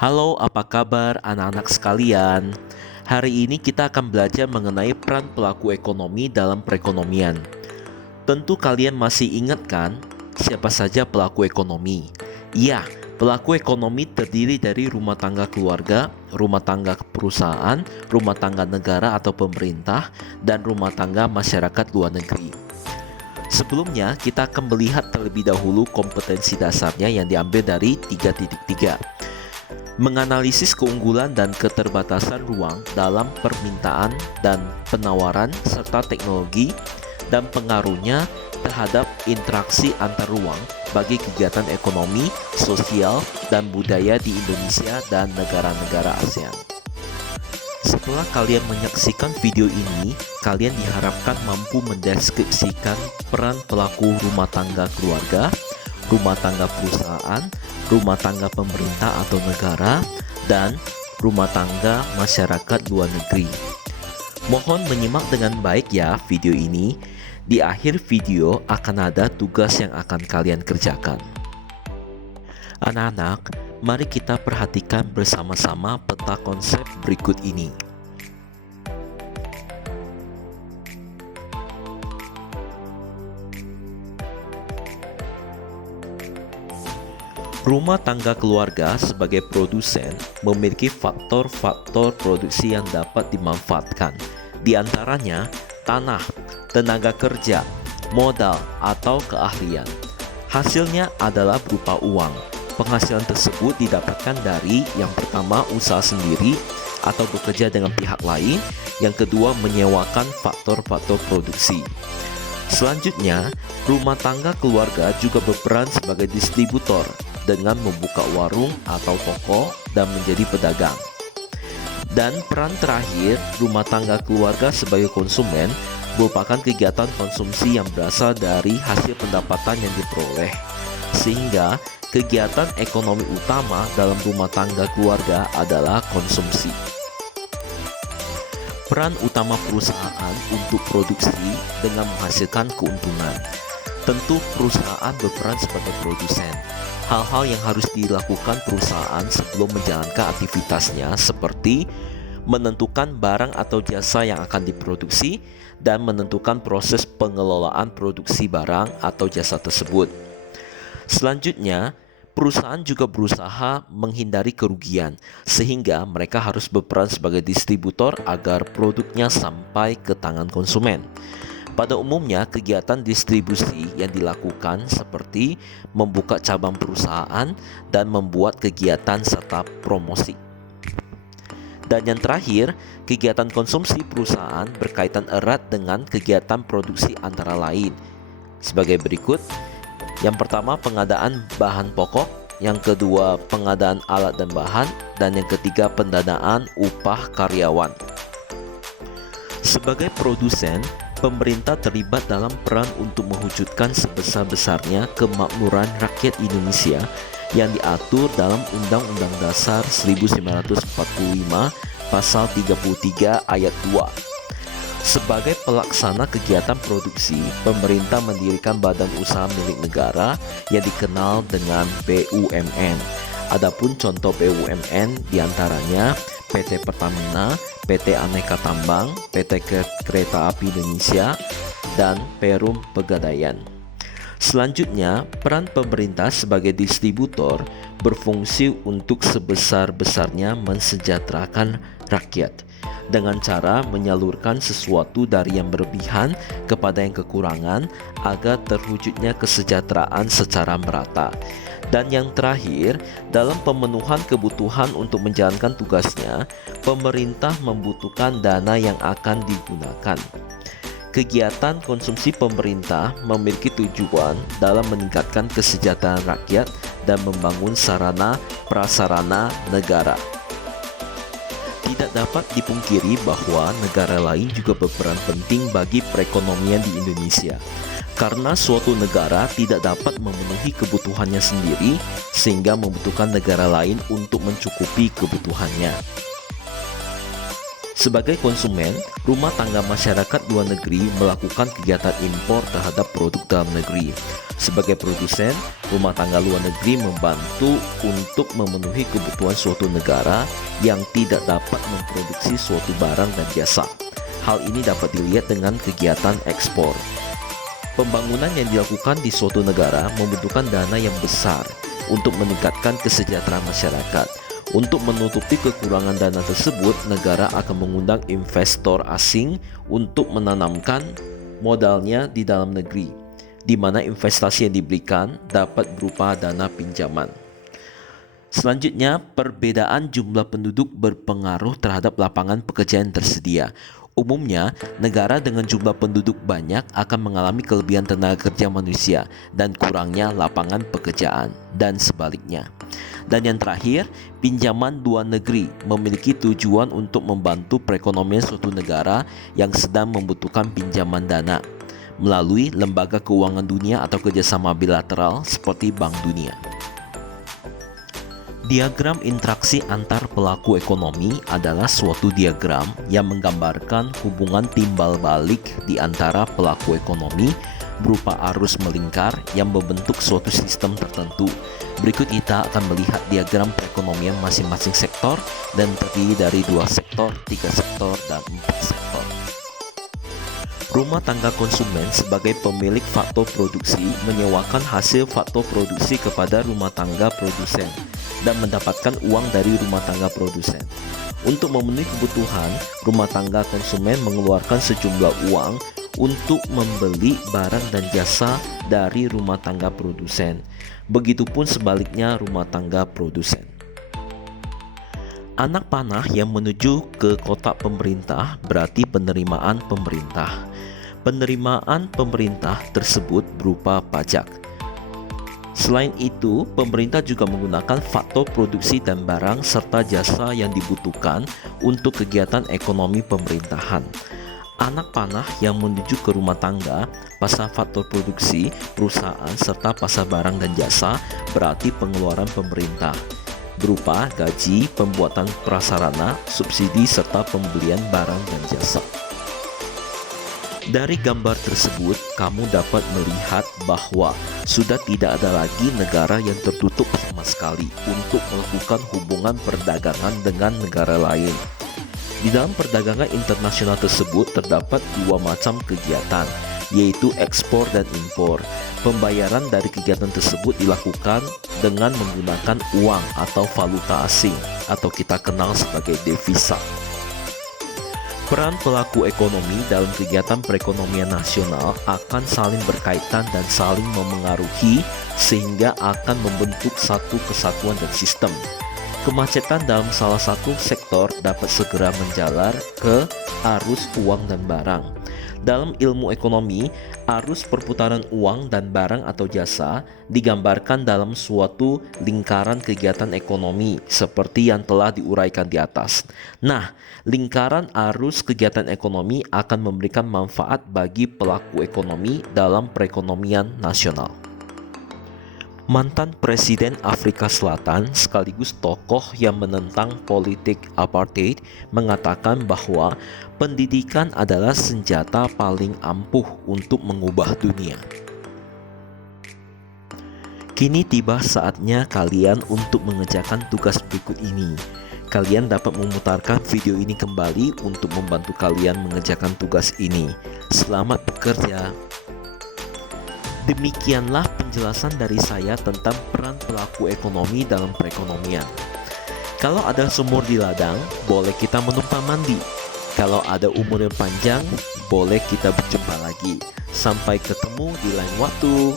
Halo, apa kabar anak-anak sekalian? Hari ini kita akan belajar mengenai peran pelaku ekonomi dalam perekonomian. Tentu kalian masih ingat kan, siapa saja pelaku ekonomi? Iya, pelaku ekonomi terdiri dari rumah tangga keluarga, rumah tangga perusahaan, rumah tangga negara atau pemerintah, dan rumah tangga masyarakat luar negeri. Sebelumnya, kita akan melihat terlebih dahulu kompetensi dasarnya yang diambil dari 3.3. Menganalisis keunggulan dan keterbatasan ruang dalam permintaan dan penawaran serta teknologi dan pengaruhnya terhadap interaksi antar ruang bagi kegiatan ekonomi, sosial, dan budaya di Indonesia dan negara-negara ASEAN. Setelah kalian menyaksikan video ini, kalian diharapkan mampu mendeskripsikan peran pelaku rumah tangga keluarga, rumah tangga perusahaan, rumah tangga pemerintah atau negara, dan rumah tangga masyarakat luar negeri. Mohon menyimak dengan baik ya video ini. Di akhir video akan ada tugas yang akan kalian kerjakan. Anak-anak, mari kita perhatikan bersama-sama peta konsep berikut ini. Rumah tangga keluarga sebagai produsen memiliki faktor-faktor produksi yang dapat dimanfaatkan. Di antaranya tanah, tenaga kerja, modal, atau keahlian. Hasilnya adalah berupa uang. Penghasilan tersebut didapatkan dari yang pertama usaha sendiri atau bekerja dengan pihak lain, yang kedua menyewakan faktor-faktor produksi. Selanjutnya, rumah tangga keluarga juga berperan sebagai distributor dengan membuka warung atau toko dan menjadi pedagang. Dan peran terakhir, rumah tangga keluarga sebagai konsumen merupakan kegiatan konsumsi yang berasal dari hasil pendapatan yang diperoleh. Sehingga kegiatan ekonomi utama dalam rumah tangga keluarga adalah konsumsi. Peran utama perusahaan untuk produksi dengan menghasilkan keuntungan. Tentu perusahaan berperan sebagai produsen. Hal-hal yang harus dilakukan perusahaan sebelum menjalankan aktivitasnya seperti menentukan barang atau jasa yang akan diproduksi dan menentukan proses pengelolaan produksi barang atau jasa tersebut. Selanjutnya, perusahaan juga berusaha menghindari kerugian, sehingga mereka harus berperan sebagai distributor agar produknya sampai ke tangan konsumen. Pada umumnya, kegiatan distribusi yang dilakukan seperti membuka cabang perusahaan dan membuat kegiatan serta promosi. Dan yang terakhir, kegiatan konsumsi perusahaan berkaitan erat dengan kegiatan produksi antara lain. Sebagai berikut, yang pertama pengadaan bahan pokok, yang kedua pengadaan alat dan bahan, dan yang ketiga pendanaan upah karyawan. Sebagai produsen, pemerintah terlibat dalam peran untuk mewujudkan sebesar-besarnya kemakmuran rakyat Indonesia yang diatur dalam Undang-Undang Dasar 1945 Pasal 33 Ayat 2. Sebagai pelaksana kegiatan produksi, pemerintah mendirikan badan usaha milik negara yang dikenal dengan BUMN. Adapun contoh BUMN diantaranya PT Pertamina, PT Aneka Tambang, PT Kereta Api Indonesia, dan Perum Pegadaian. Selanjutnya, peran pemerintah sebagai distributor berfungsi untuk sebesar-besarnya mensejahterakan rakyat dengan cara menyalurkan sesuatu dari yang berlebihan kepada yang kekurangan agar terwujudnya kesejahteraan secara merata. Dan yang terakhir, dalam pemenuhan kebutuhan untuk menjalankan tugasnya, pemerintah membutuhkan dana yang akan digunakan. Kegiatan konsumsi pemerintah memiliki tujuan dalam meningkatkan kesejahteraan rakyat dan membangun sarana prasarana negara. Tidak dapat dipungkiri bahwa negara lain juga berperan penting bagi perekonomian di Indonesia. Karena suatu negara tidak dapat memenuhi kebutuhannya sendiri, sehingga membutuhkan negara lain untuk mencukupi kebutuhannya. Sebagai konsumen, rumah tangga masyarakat luar negeri melakukan kegiatan impor terhadap produk dalam negeri. Sebagai produsen, rumah tangga luar negeri membantu untuk memenuhi kebutuhan suatu negara yang tidak dapat memproduksi suatu barang dan jasa. Hal ini dapat dilihat dengan kegiatan ekspor. Pembangunan yang dilakukan di suatu negara membutuhkan dana yang besar untuk meningkatkan kesejahteraan masyarakat. Untuk menutupi kekurangan dana tersebut, negara akan mengundang investor asing untuk menanamkan modalnya di dalam negeri, di mana investasi yang diberikan dapat berupa dana pinjaman. Selanjutnya, perbedaan jumlah penduduk berpengaruh terhadap lapangan pekerjaan yang tersedia. Umumnya, negara dengan jumlah penduduk banyak akan mengalami kelebihan tenaga kerja manusia dan kurangnya lapangan pekerjaan, dan sebaliknya. Dan yang terakhir, pinjaman luar negeri memiliki tujuan untuk membantu perekonomian suatu negara yang sedang membutuhkan pinjaman dana melalui lembaga keuangan dunia atau kerjasama bilateral seperti Bank Dunia. Diagram interaksi antar pelaku ekonomi adalah suatu diagram yang menggambarkan hubungan timbal balik di antara pelaku ekonomi berupa arus melingkar yang membentuk suatu sistem tertentu. Berikut kita akan melihat diagram perekonomian masing-masing sektor dan terdiri dari 2 sektor, 3 sektor, dan 4 sektor. Rumah tangga konsumen sebagai pemilik faktor produksi menyewakan hasil faktor produksi kepada rumah tangga produsen dan mendapatkan uang dari rumah tangga produsen. Untuk memenuhi kebutuhan, rumah tangga konsumen mengeluarkan sejumlah uang untuk membeli barang dan jasa dari rumah tangga produsen. Begitupun sebaliknya rumah tangga produsen. Anak panah yang menuju ke kotak pemerintah berarti penerimaan pemerintah. Penerimaan pemerintah tersebut berupa pajak. Selain itu, pemerintah juga menggunakan faktor produksi dan barang serta jasa yang dibutuhkan untuk kegiatan ekonomi pemerintahan. Anak panah yang menuju ke rumah tangga, pasar faktor produksi, perusahaan, serta pasar barang dan jasa berarti pengeluaran pemerintah berupa gaji, pembuatan prasarana, subsidi, serta pembelian barang dan jasa. Dari gambar tersebut, kamu dapat melihat bahwa sudah tidak ada lagi negara yang tertutup sama sekali untuk melakukan hubungan perdagangan dengan negara lain. Di dalam perdagangan internasional tersebut terdapat 2 macam kegiatan, yaitu ekspor dan impor. Pembayaran dari kegiatan tersebut dilakukan dengan menggunakan uang atau valuta asing atau kita kenal sebagai devisa. Peran pelaku ekonomi dalam kegiatan perekonomian nasional akan saling berkaitan dan saling memengaruhi sehingga akan membentuk satu kesatuan dan sistem. Kemacetan dalam salah satu sektor dapat segera menjalar ke arus uang dan barang. Dalam ilmu ekonomi, arus perputaran uang dan barang atau jasa digambarkan dalam suatu lingkaran kegiatan ekonomi seperti yang telah diuraikan di atas. Nah, lingkaran arus kegiatan ekonomi akan memberikan manfaat bagi pelaku ekonomi dalam perekonomian nasional. Mantan Presiden Afrika Selatan sekaligus tokoh yang menentang politik apartheid mengatakan bahwa pendidikan adalah senjata paling ampuh untuk mengubah dunia. Kini tiba saatnya kalian untuk mengerjakan tugas berikut ini. Kalian dapat memutarkan video ini kembali untuk membantu kalian mengerjakan tugas ini. Selamat bekerja. Demikianlah penjelasan dari saya tentang peran pelaku ekonomi dalam perekonomian. Kalau ada sumur di ladang, boleh kita menumpang mandi. Kalau ada umur yang panjang, boleh kita berjumpa lagi. Sampai ketemu di lain waktu.